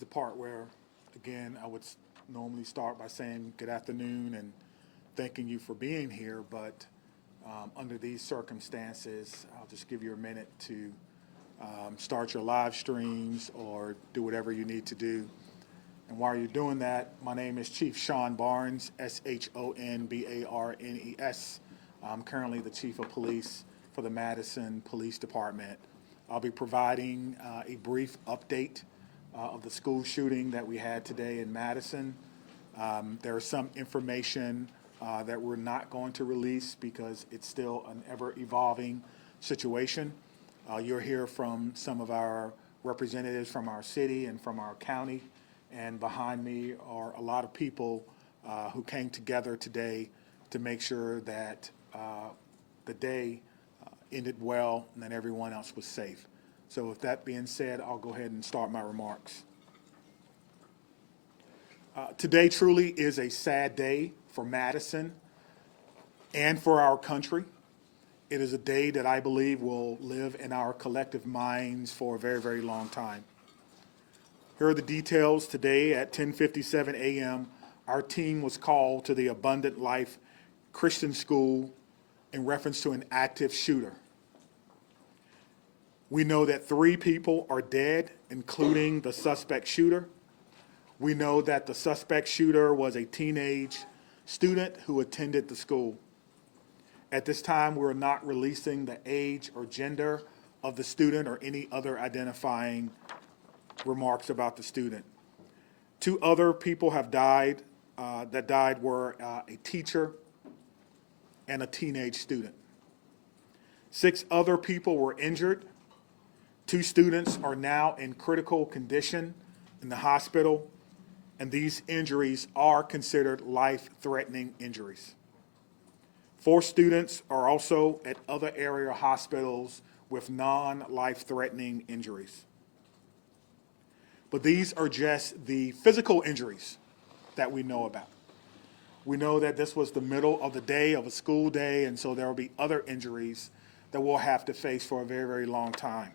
the part where, again, I would normally start by saying good afternoon and thanking you for being here, but under these circumstances, I'll just give you a minute to start your live streams or do whatever you need to do. And while you're doing that, my name is Chief Shon Barnes, Shonbarnes. I'm currently the Chief of Police for the Madison Police Department. I'll be providing a brief update of the school shooting that we had today in Madison. There is some information that we're not going to release because it's still an ever-evolving situation. You'll hear from some of our representatives from our city and from our county. And behind me are a lot of people who came together today to make sure that the day ended well and that everyone else was safe. So with that being said, I'll go ahead and start my remarks. Today truly is a sad day for Madison and for our country. It is a day that I believe will live in our collective minds for a very, very long time. Here are the details. Today at 10:57 a.m., our team was called to the Abundant Life Christian School in reference to an active shooter. We know that 3 people are dead, including the suspect shooter. We know that the suspect shooter was a teenage student who attended the school. At this time, we're not releasing the age or gender of the student or any other identifying remarks about the student. 2 other people have died. That died were a teacher and a teenage student. 6 other people were injured. 2 students are now in critical condition in the hospital, and these injuries are considered life-threatening injuries. 4 students are also at other area hospitals with non-life-threatening injuries. But these are just the physical injuries that we know about. We know that this was the middle of the day of a school day, and so there will be other injuries that we'll have to face for a very, very long time.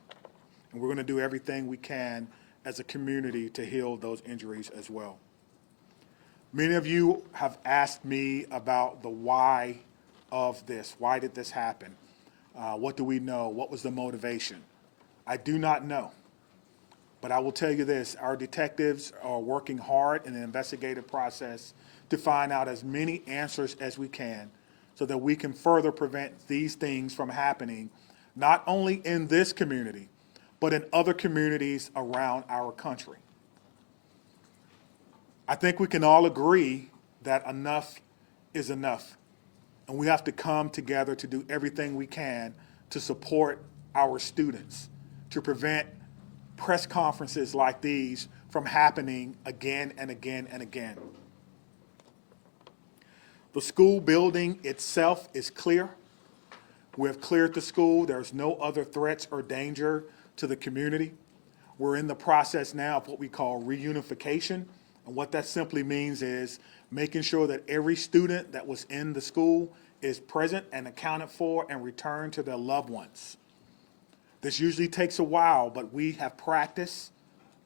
And we're going to do everything we can as a community to heal those injuries as well. Many of you have asked me about the why of this. Why did this happen? What do we know? What was the motivation? I do not know. But I will tell you this, our detectives are working hard in the investigative process to find out as many answers as we can so that we can further prevent these things from happening, not only in this community, but in other communities around our country. I think we can all agree that enough is enough, and we have to come together to do everything we can to support our students, to prevent press conferences like these from happening again and again and again. The school building itself is clear. We have cleared the school. There's no other threats or danger to the community. We're in the process now of what we call reunification. And what that simply means is making sure that every student that was in the school is present and accounted for and returned to their loved ones. This usually takes a while, but we have practiced,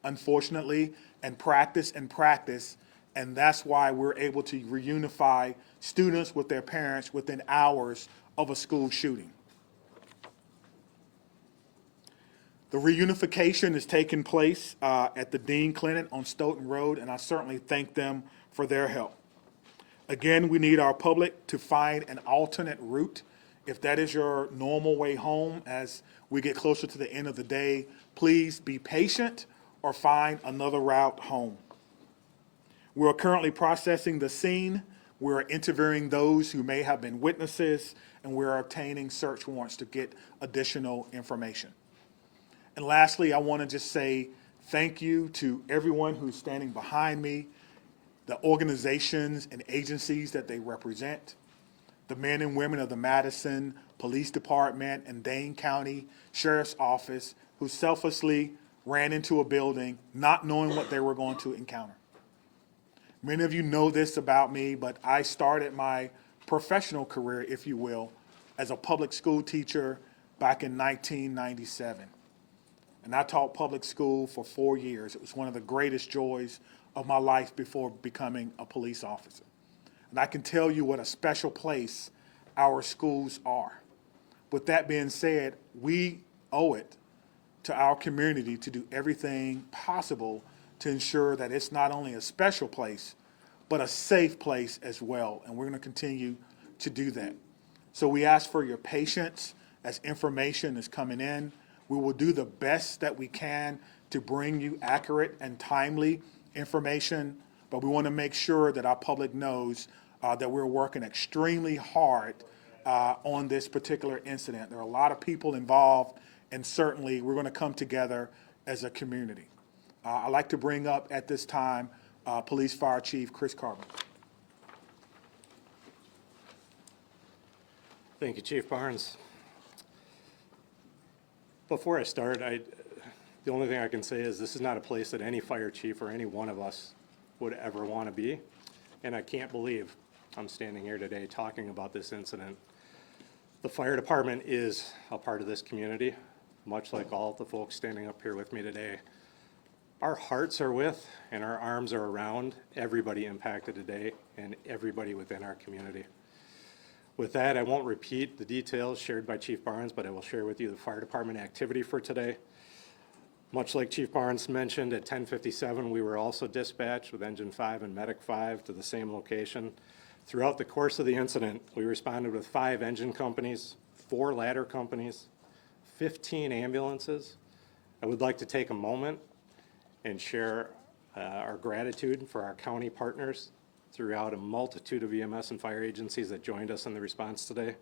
unfortunately, and practice, and that's why we're able to reunify students with their parents within hours of a school shooting. The reunification is taking place at the Dean Clinic on Stoughton Road, and I certainly thank them for their help. Again, we need our public to find an alternate route. If that is your normal way home as we get closer to the end of the day, please be patient or find another route home. We're currently processing the scene. We're interviewing those who may have been witnesses, and we're obtaining search warrants to get additional information. And lastly, I want to just say thank you to everyone who's standing behind me, the organizations and agencies that they represent, the men and women of the Madison Police Department and Dane County Sheriff's Office who selflessly ran into a building not knowing what they were going to encounter. Many of you know this about me, but I started my professional career, if you will, as a public school teacher back in 1997. And I taught public school for 4 years. It was one of the greatest joys of my life before becoming a police officer. And I can tell you what a special place our schools are. With that being said, we owe it to our community to do everything possible to ensure that it's not only a special place, but a safe place as well. And we're going to continue to do that. So we ask for your patience as information is coming in. We will do the best that we can to bring you accurate and timely information, but we want to make sure that our public knows that we're working extremely hard on this particular incident. There are a lot of people involved, and certainly we're going to come together as a community. I'd like to bring up at this time Police Fire Chief Chris Carver. Thank you, Chief Barnes. Before I start, the only thing I can say is this is not a place that any fire chief or any one of us would ever want to be. And I can't believe I'm standing here today talking about this incident. The fire department is a part of this community, much like all the folks standing up here with me today. Our hearts are with and our arms are around everybody impacted today and everybody within our community. With that, I won't repeat the details shared by Chief Barnes, but I will share with you the fire department activity for today. Much like Chief Barnes mentioned, at 10:57, we were also dispatched with Engine 5 and Medic 5 to the same location. Throughout the course of the incident, we responded with 5 engine companies, 4 ladder companies, 15 ambulances. I would like to take a moment and share our gratitude for our county partners throughout a multitude of EMS and fire agencies that joined us in the response today.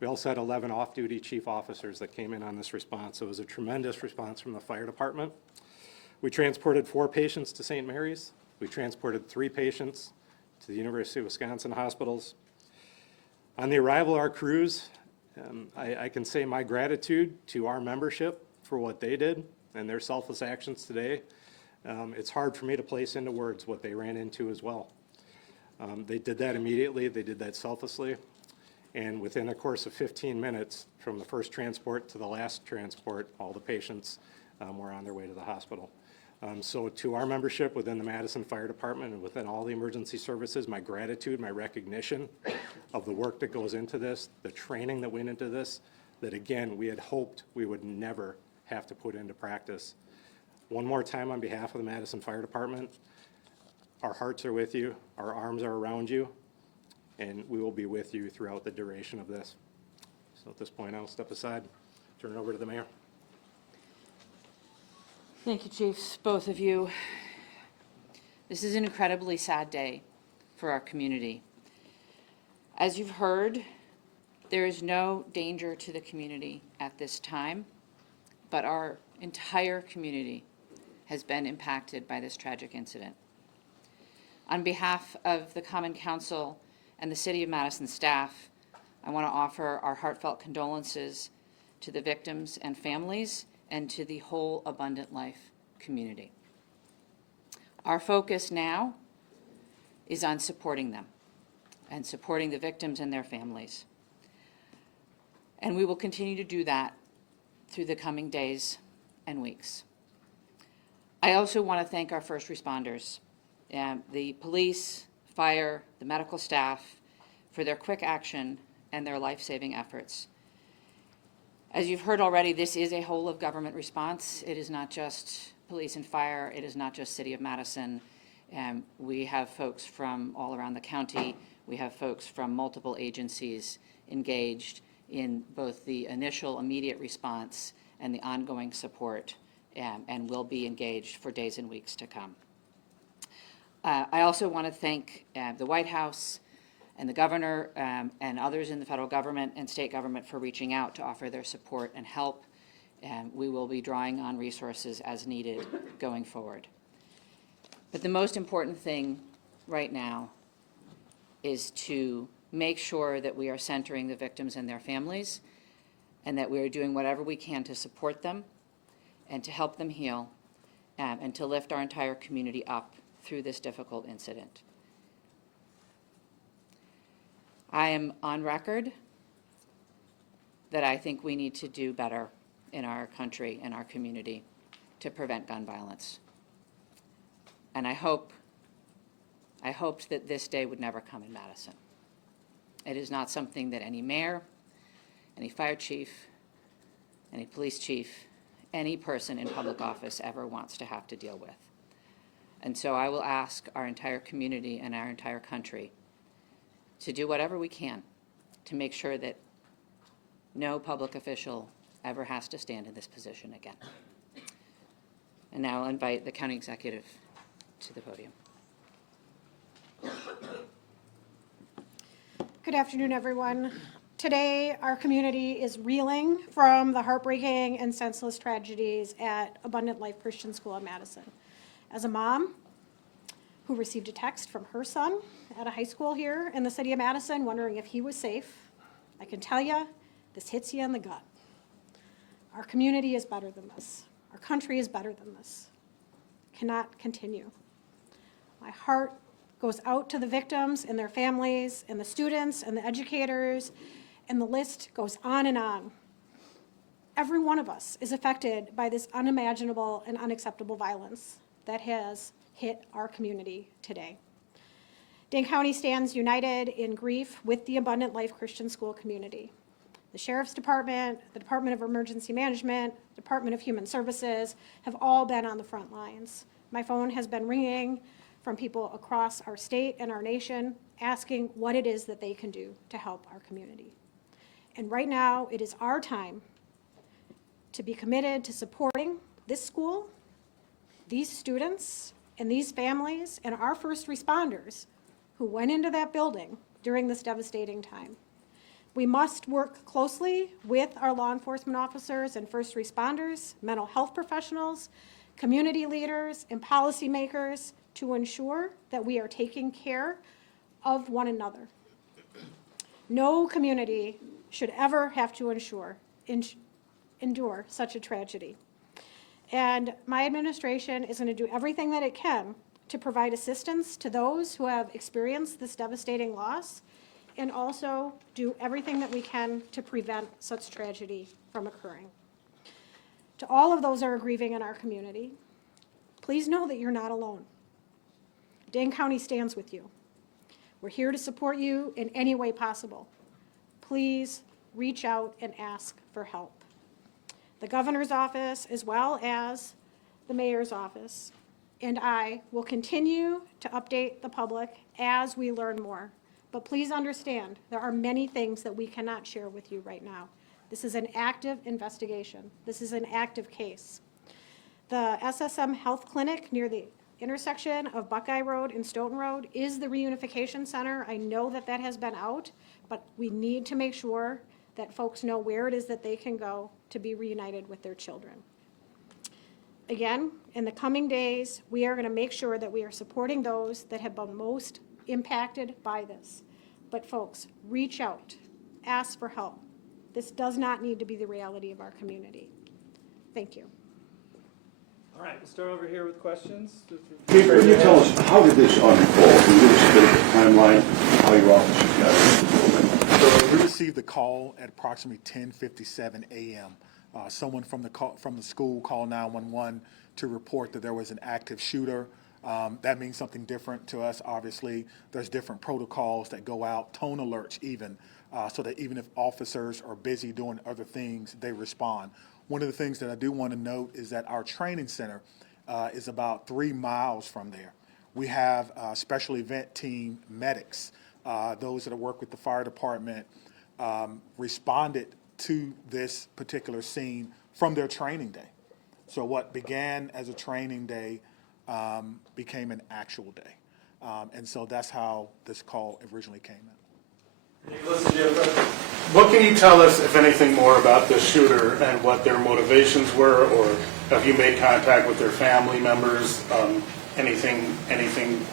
We also had 11 off-duty chief officers that came in on this response. So it was a tremendous response from the fire department. We transported 4 patients to St. Mary's. We transported 3 patients to the University of Wisconsin hospitals. On the arrival of our crews, I can say my gratitude to our membership for what they did and their selfless actions today. It's hard for me to place into words what they ran into as well. They did that immediately, they did that selflessly, and within a course of 15 minutes from the first transport to the last transport, all the patients were on their way to the hospital. So to our membership within the Madison Fire Department and within all the emergency services, my gratitude, my recognition of the work that goes into this, the training that went into this, that again, we had hoped we would never have to put into practice. One more time on behalf of the Madison Fire Department, our hearts are with you, our arms are around you, and we will be with you throughout the duration of this. So at this point, I'll step aside, turn it over to the mayor. Thank you, Chiefs, both of you. This is an incredibly sad day for our community. As you've heard, there is no danger to the community at this time, but our entire community has been impacted by this tragic incident. On behalf of the Common Council and the City of Madison staff, I want to offer our heartfelt condolences to the victims and families and to the whole Abundant Life community. Our focus now is on supporting them and supporting the victims and their families. And we will continue to do that through the coming days and weeks. I also want to thank our first responders, the police, fire, the medical staff, for their quick action and their life-saving efforts. As you've heard already, this is a whole of government response. It is not just police and fire. It is not just City of Madison. We have folks from all around the county. We have folks from multiple agencies engaged in both the initial immediate response and the ongoing support, and will be engaged for days and weeks to come. I also want to thank the White House and the governor and others in the federal government and state government for reaching out to offer their support and help. We will be drawing on resources as needed going forward. But the most important thing right now is to make sure that we are centering the victims and their families, and that we are doing whatever we can to support them and to help them heal, and to lift our entire community up through this difficult incident. I am on record that I think we need to do better in our country and our community. to prevent gun violence. And I hoped that this day would never come in Madison. It is not something that any mayor, any fire chief, any police chief, any person in public office ever wants to have to deal with. And so I will ask our entire community and our entire country to do whatever we can to make sure that no public official ever has to stand in this position again. And now I'll invite the county executive to the podium. Good afternoon, everyone. Today, our community is reeling from the heartbreaking and senseless tragedies at Abundant Life Christian School in Madison. As a mom who received a text from her son at a high school here in the city of Madison wondering if he was safe, I can tell you, this hits you in the gut. Our community is better than this. Our country is better than this. It cannot continue. My heart goes out to the victims and their families and the students and the educators, and the list goes on and on. Every one of us is affected by this unimaginable and unacceptable violence that has hit our community today. Dane County stands united in grief with the Abundant Life Christian School community. The Sheriff's Department, the Department of Emergency Management, Department of Human Services have all been on the front lines. My phone has been ringing from people across our state and our nation asking what it is that they can do to help our community. And right now, it is our time to be committed to supporting this school, these students, and these families, and our first responders who went into that building during this devastating time. We must work closely with our law enforcement officers and first responders, mental health professionals, community leaders, and policymakers to ensure that we are taking care of one another. No community should ever have to endure such a tragedy. And my administration is going to do everything that it can to provide assistance to those who have experienced this devastating loss, and also do everything that we can to prevent such tragedy from occurring. To all of those that are grieving in our community, please know that you're not alone. Dane County stands with you. We're here to support you in any way possible. Please reach out and ask for help. The governor's office, as well as the mayor's office, and I will continue to update the public as we learn more. But please understand, there are many things that we cannot share with you right now. This is an active investigation. This is an active case. The SSM Health Clinic near the intersection of Buckeye Road and Stoughton Road is the reunification center. I know that that has been out, but we need to make sure that folks know where it is that they can go to be reunited with their children. Again, in the coming days, we are going to make sure that we are supporting those that have been most impacted by this. But folks, reach out, ask for help. This does not need to be the reality of our community. Thank you. All right, we'll start over here with questions. Chief, can you tell us, how did this unfold? Can you give us a bit of a timeline, how your officers got it? So we received the call at approximately 10:57 a.m. Someone from the school called 911 to report that there was an active shooter. That means something different to us, obviously. There's different protocols that go out, tone alerts even, so that even if officers are busy doing other things, they respond. One of the things that I do want to note is that our training center is about 3 miles from there. We have special event team medics, those that work with the fire department, responded to this particular scene from their training day. So what began as a training day became an actual day. And so that's how this call originally came in. What can you tell us, if anything, more about the shooter and what their motivations were, or have you made contact with their family members? Anything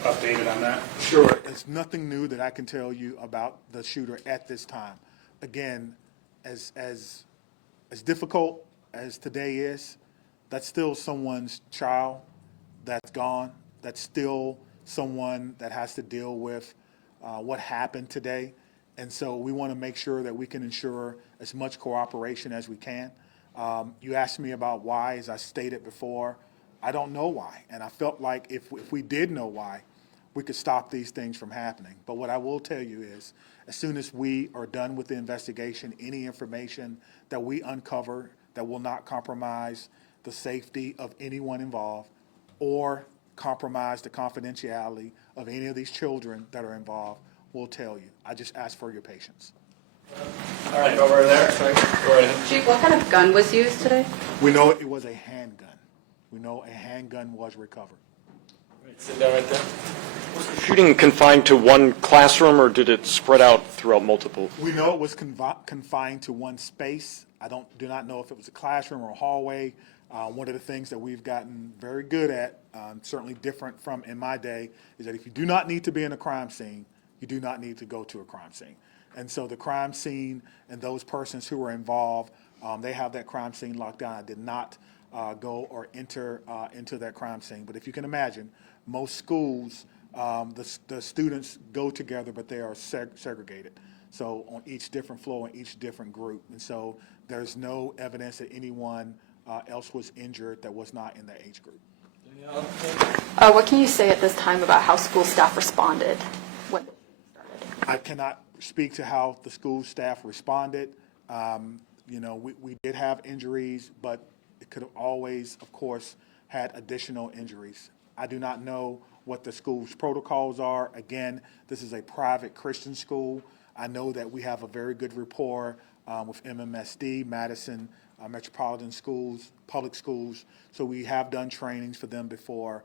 updated on that? Sure. It's nothing new that I can tell you about the shooter at this time. Again, as difficult as today is, that's still someone's child that's gone. That's still someone that has to deal with what happened today. And so we want to make sure that we can ensure as much cooperation as we can. You asked me about why, as I stated before. I don't know why, and I felt like if we did know why, we could stop these things from happening. But what I will tell you is, as soon as we are done with the investigation, any information that we uncover that will not compromise the safety of anyone involved or compromise the confidentiality of any of these children that are involved, we'll tell you. I just ask for your patience. All right, over there. Sorry. Go right ahead. Chief, what kind of gun was used today? We know it was a handgun. We know a handgun was recovered. Sit down right there. Was the shooting confined to one classroom, or did it spread out throughout multiple? We know it was confined to one space. I do not know if it was a classroom or a hallway. One of the things that we've gotten very good at, certainly different from in my day, is that if you do not need to be in a crime scene, you do not need to go to a crime scene. And so the crime scene and those persons who were involved, they have that crime scene locked down. I did not go or enter into that crime scene. But if you can imagine, most schools, the students go together, but they are segregated. So on each different floor, in each different group. And so there's no evidence that anyone else was injured that was not in the age group. What can you say at this time about how school staff responded when the shooting started? I cannot speak to how the school staff responded. We did have injuries, but it could have always, of course, had additional injuries. I do not know what the school's protocols are. Again, this is a private Christian school. I know that we have a very good rapport with MMSD, Madison Metropolitan Schools, public schools. So we have done trainings for them before,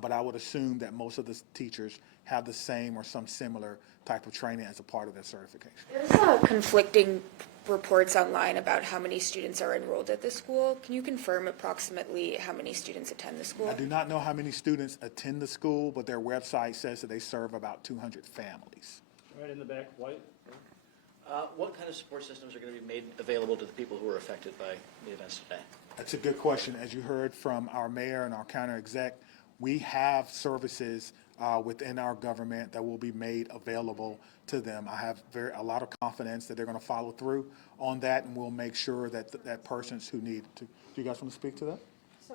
but I would assume that most of the teachers have the same or some similar type of training as a part of their certification. There's conflicting reports online about how many students are enrolled at this school. Can you confirm approximately how many students attend the school? I do not know how many students attend the school, but their website says that they serve about 200 families. Right in the back, white. What kind of support systems are going to be made available to the people who are affected by the events today? That's a good question. As you heard from our mayor and our county exec, we have services within our government that will be made available to them. I have a lot of confidence that they're going to follow through on that, and we'll make sure that that persons who need to. Do you guys want to speak to that? So,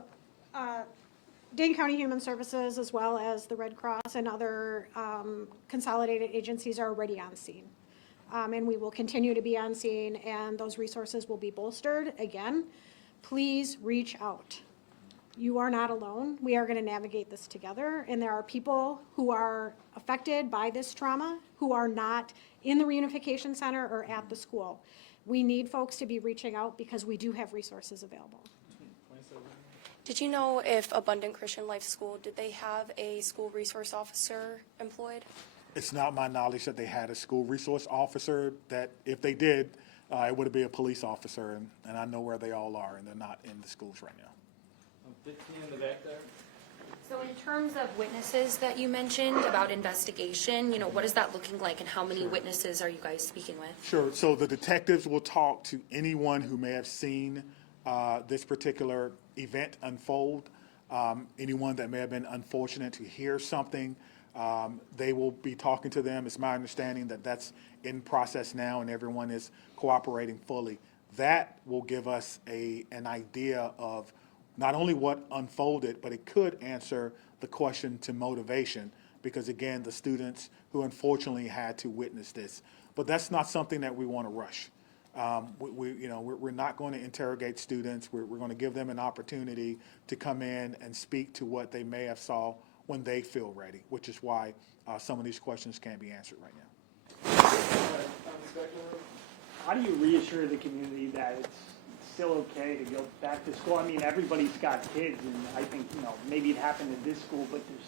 Dane County Human Services, as well as the Red Cross and other consolidated agencies, are already on scene. And we will continue to be on scene, and those resources will be bolstered. Again, please reach out. You are not alone. We are going to navigate this together, and there are people who are affected by this trauma who are not in the reunification center or at the school. We need folks to be reaching out because we do have resources available. Did you know if Abundant Christian Life School, did they have a school resource officer employed? It's not my knowledge that they had a school resource officer. That if they did, it would be a police officer, and I know where they all are, and they're not in the schools right now. 15 in the back there. So in terms of witnesses that you mentioned about investigation, what is that looking like, and how many witnesses are you guys speaking with? Sure. So the detectives will talk to anyone who may have seen this particular event unfold, anyone that may have been unfortunate to hear something. They will be talking to them. It's my understanding that that's in process now, and everyone is cooperating fully. That will give us an idea of not only what unfolded, but it could answer the question to motivation, because again, the students who unfortunately had to witness this. But that's not something that we want to rush. We're not going to interrogate students. We're going to give them an opportunity to come in and speak to what they may have saw when they feel ready, which is why some of these questions can't be answered right now. How do you reassure the community that it's still okay to go back to school? I mean, everybody's got kids, and I think, maybe it happened at this school, but there's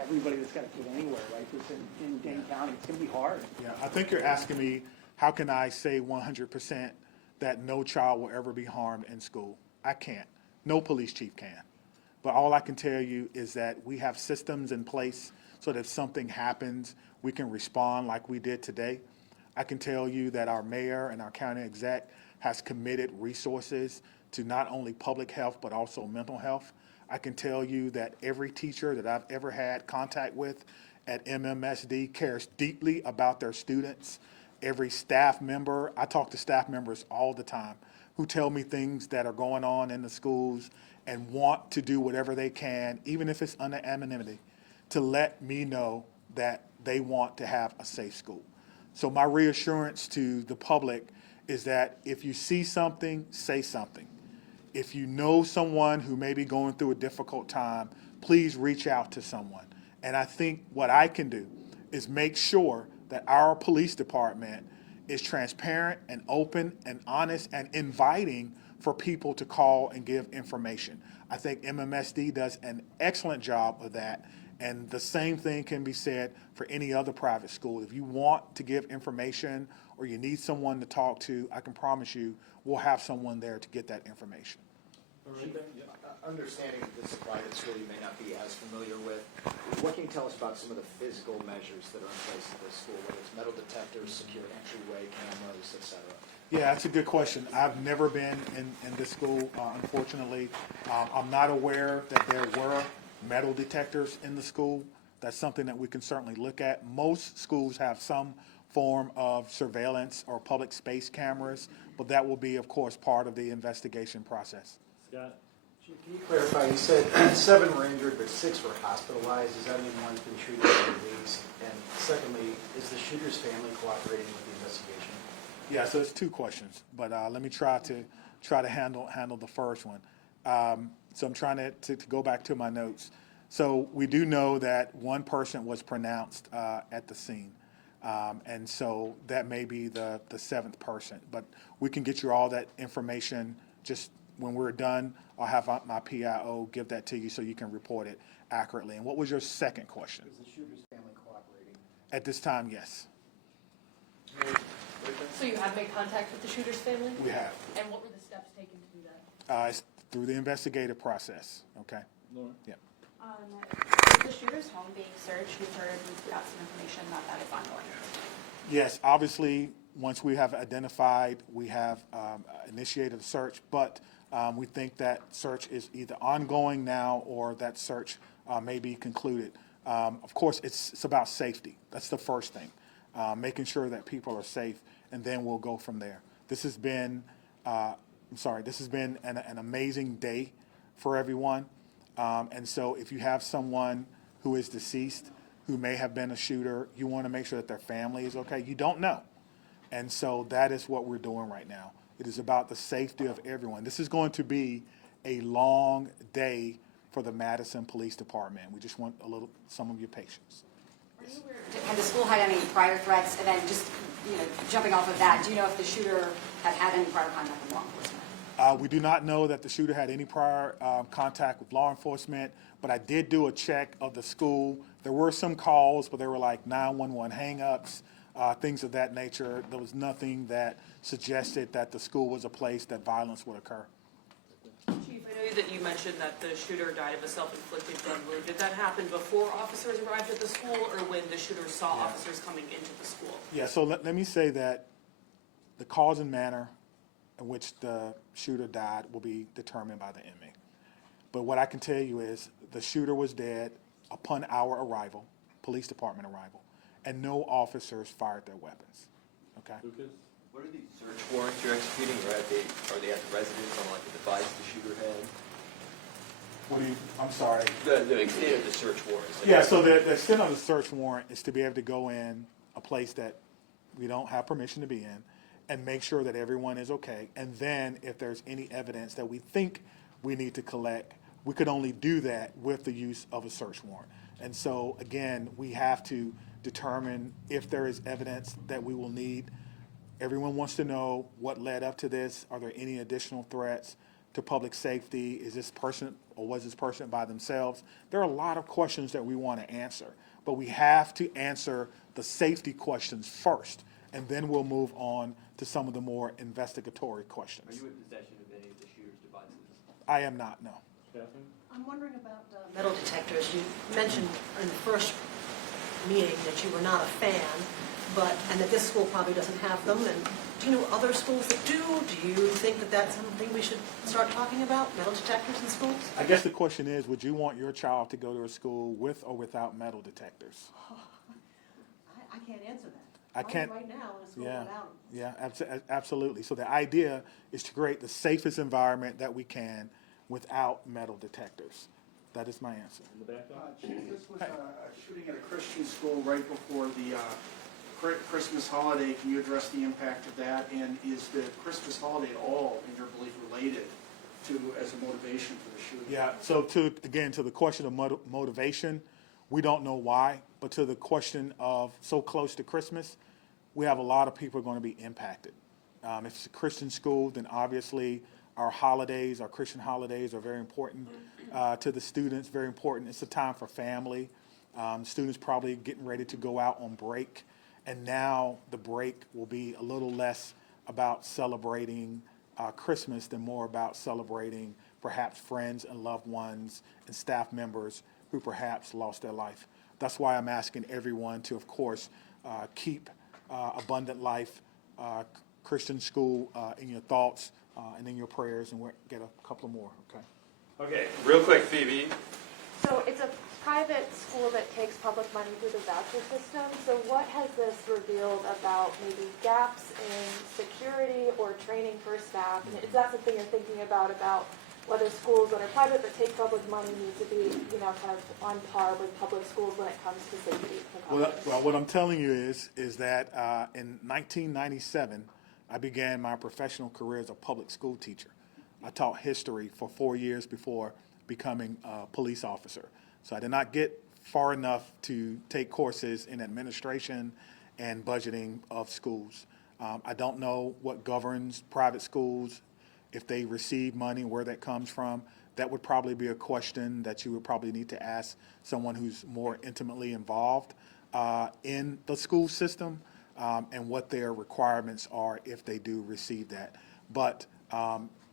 everybody that's got a kid anywhere, right? Just in Dane County, it's going to be hard. Yeah, I think you're asking me, how can I say 100% that no child will ever be harmed in school? I can't. No police chief can. But all I can tell you is that we have systems in place so that if something happens, we can respond like we did today. I can tell you that our mayor and our county exec has committed resources to not only public health, but also mental health. I can tell you that every teacher that I've ever had contact with at MMSD cares deeply about their students. Every staff member, I talk to staff members all the time, who tell me things that are going on in the schools and want to do whatever they can, even if it's under anonymity, to let me know that they want to have a safe school. So my reassurance to the public is that if you see something, say something. If you know someone who may be going through a difficult time, please reach out to someone. And I think what I can do is make sure that our police department is transparent and open and honest and inviting for people to call and give information. I think MMSD does an excellent job of that, and the same thing can be said for any other private school. If you want to give information or you need someone to talk to, I can promise you we'll have someone there to get that information. Understanding that this is a private school you may not be as familiar with, what can you tell us about some of the physical measures that are in place at this school, whether it's metal detectors, secure entryway, cameras, et cetera? Yeah, that's a good question. I've never been in this school, unfortunately. I'm not aware that there were metal detectors in the school. That's something that we can certainly look at. Most schools have some form of surveillance or public space cameras, but that will be, of course, part of the investigation process. Scott? Can you clarify, you said 7 were injured, but 6 were hospitalized. Does that mean one's been treated or released? And secondly, is the shooter's family cooperating with the investigation? Yeah, so it's 2 questions, but let me try to handle the first one. So I'm trying to go back to my notes. So we do know that 1 person was pronounced at the scene, and so that may be the 7th person. But we can get you all that information just when we're done. I'll have my PIO give that to you so you can report it accurately. And what was your second question? Is the shooter's family cooperating? At this time, yes, So you have made contact with the shooter's family? we have. And what were the steps taken to do that? It's through the investigative process, okay? Lauren? Yeah. Is the shooter's home being searched? We've got some information that is ongoing. Yes, obviously, once we have identified, we have initiated a search, but we think that search is either ongoing now or that search may be concluded. Of course, it's about safety. That's the first thing, making sure that people are safe, and then we'll go from there. This has been, this has been an amazing day for everyone. And so if you have someone who is deceased, who may have been a shooter, you want to make sure that their family is okay. You don't know. And so that is what we're doing right now. It is about the safety of everyone. This is going to be a long day for the Madison Police Department. We just want some of your patience. Had the school had any prior threats? And then just, jumping off of that, do you know if the shooter had any prior contact with law enforcement? We do not know that the shooter had any prior contact with law enforcement, but I did do a check of the school. There were some calls, but they were like 911 hang-ups, things of that nature. There was nothing that suggested that the school was a place that violence would occur. Chief, I know that you mentioned that the shooter died of a self-inflicted gun wound. Did that happen before officers arrived at the school or when the shooter saw officers coming into the school? Yeah, so let me say that the cause and manner in which the shooter died will be determined by the inmate. But what I can tell you is the shooter was dead upon our arrival, police department arrival, and no officers fired their weapons. Okay? Lucas? What are these search warrants you're executing? Are they at the residence on like the device the shooter had? What do you, I'm sorry. The extent of the search warrants. Yeah, so the extent of the search warrant is to be able to go in a place that we don't have permission to be in and make sure that everyone is okay. And then if there's any evidence that we think we need to collect, we could only do that with the use of a search warrant. And so, again, we have to determine if there is evidence that we will need. Everyone wants to know what led up to this. Are there any additional threats to public safety? Is this person or was this person by themselves? There are a lot of questions that we want to answer, but we have to answer the safety questions first, and then we'll move on to some of the more investigatory questions. Are you in possession of any of the shooter's devices? I am not, no. Catherine? I'm wondering about metal detectors. You mentioned in the first meeting that you were not a fan, and that this school probably doesn't have them. And do you know other schools that do? Do you think that that's something we should start talking about, metal detectors in schools? I guess the question is, would you want your child to go to a school with or without metal detectors? I can't answer I can't. Right now in a school Yeah, without them. yeah, absolutely. So the idea is to create the safest environment that we can without metal detectors. That is my answer. In the back there? Chief, this was a shooting at a Christian school right before the Christmas holiday. Can you address the impact of that? And is the Christmas holiday at all, in your belief, related to as a motivation for the shooting? Yeah, so to the question of motivation, we don't know why, but to the question of so close to Christmas, we have a lot of people going to be impacted. If it's a Christian school, then obviously our holidays, our Christian holidays are very important to the students, very important. It's a time for family. Students probably getting ready to go out on break, and now the break will be a little less about celebrating Christmas than more about celebrating perhaps friends and loved ones and staff members who perhaps lost their life. That's why I'm asking everyone to, of course, keep Abundant Life Christian School in your thoughts and in your prayers, and we'll get a couple more, okay? Okay, real quick, Phoebe. So it's a private school that takes public money through the voucher system. So what has this revealed about maybe gaps in security or training for staff? And is that something you're thinking about whether schools that are private but take public money need to be, kind of on par with public schools when it comes to safety precautions? Well, what I'm telling you is that in 1997, I began my professional career as a public school teacher. I taught history for 4 years before becoming a police officer. So I did not get far enough to take courses in administration and budgeting of schools. I don't know what governs private schools, if they receive money, where that comes from. That would probably be a question that you would probably need to ask someone who's more intimately involved in the school system and what their requirements are if they do receive that. But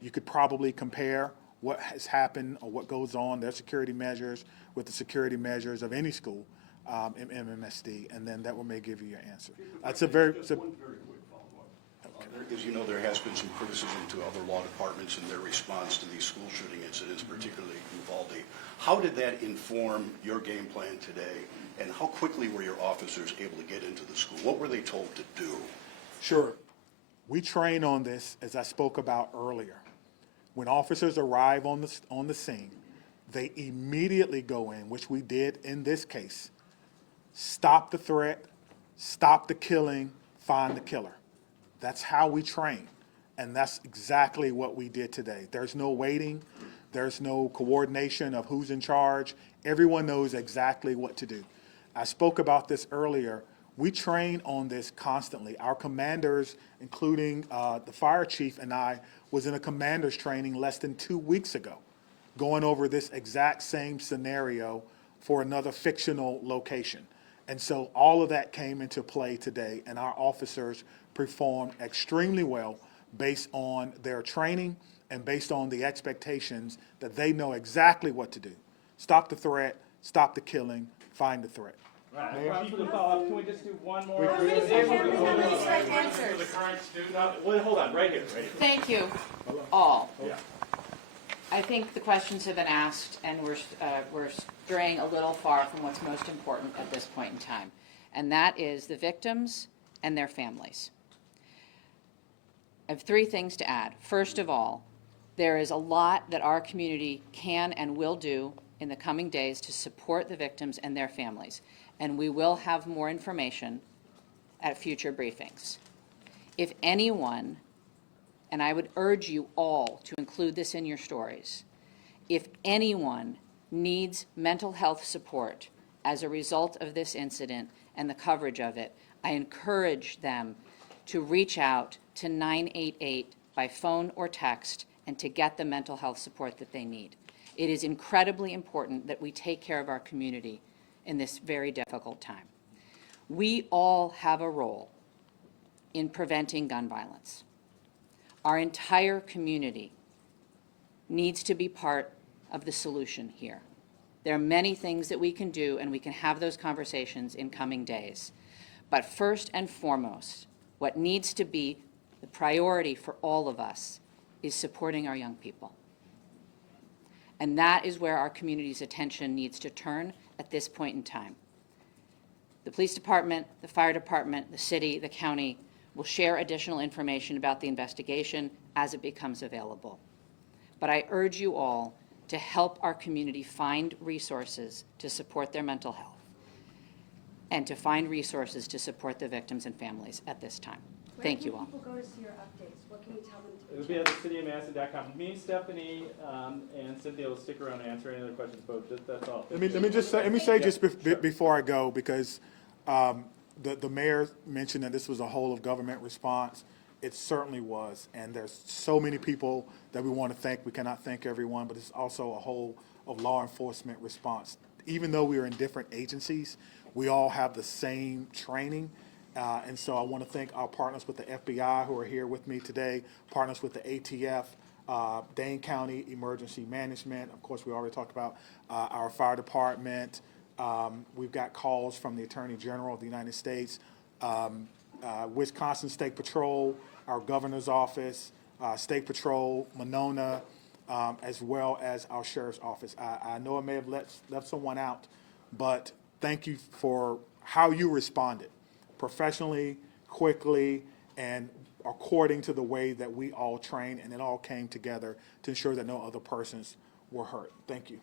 you could probably compare what has happened or what goes on, their security measures, with the security measures of any school in MMSD, and then that may give you your answer. It's a very... Just one very quick follow-up. As you know, there has been some criticism to other law departments in their response to these school shooting incidents, particularly Uvalde. How did that inform your game plan today, and how quickly were your officers able to get into the school? What were they told to do? Sure. We train on this, as I spoke about earlier. When officers arrive on the scene, they immediately go in, which we did in this case, stop the threat, stop the killing, find the killer. That's how we train, and that's exactly what we did today. There's no waiting. There's no coordination of who's in charge. Everyone knows exactly what to do. I spoke about this earlier. We train on this constantly. Our commanders, including the fire chief and I, was in a commander's training less than 2 weeks ago, going over this exact same scenario for another fictional location. And so all of that came into play today, and our officers performed extremely well based on their training and based on the expectations that they know exactly what to do. Stop the threat, stop the killing, find the threat. Right, people to follow up. Can we just do one more? How many straight answers? The current student. Well, hold on, right here. Thank you, all. Yeah. I think the questions have been asked, and we're straying a little far from what's most important at this point in time, and that is the victims and their families. I have 3 things to add. First of all, there is a lot that our community can and will do in the coming days to support the victims and their families, and we will have more information at future briefings. If anyone, and I would urge you all to include this in your stories, if anyone needs mental health support as a result of this incident and the coverage of it, I encourage them to reach out to 988 by phone or text and to get the mental health support that they need. It is incredibly important that we take care of our community in this very difficult time. We all have a role in preventing gun violence. Our entire community needs to be part of the solution here. There are many things that we can do, and we can have those conversations in coming days. But first and foremost, what needs to be the priority for all of us is supporting our young people. And that is where our community's attention needs to turn at this point in time. The police department, the fire department, the city, the county will share additional information about the investigation as it becomes available. But I urge you all to help our community find resources to support their mental health and to find resources to support the victims and families at this time. Thank you all. Where can people go to see your updates? What can you tell them to? It'll be at thecityofmadison.com. Me, Stephanie, and Cynthia will stick around and answer any other questions, but that's all. Let me say just before I go, because the mayor mentioned that this was a whole of government response. It certainly was, and there's so many people that we want to thank. We cannot thank everyone, but it's also a whole of law enforcement response. Even though we are in different agencies, we all have the same training. And so I want to thank our partners with the FBI who are here with me today, partners with the ATF, Dane County Emergency Management. Of course, we already talked about our fire department. We've got calls from the Attorney General of the United States, Wisconsin State Patrol, our governor's office, State Patrol, Monona, as well as our sheriff's office. I know I may have left someone out, but thank you for how you responded, professionally, quickly, and according to the way that we all trained, and it all came together to ensure that no other persons were hurt. Thank you.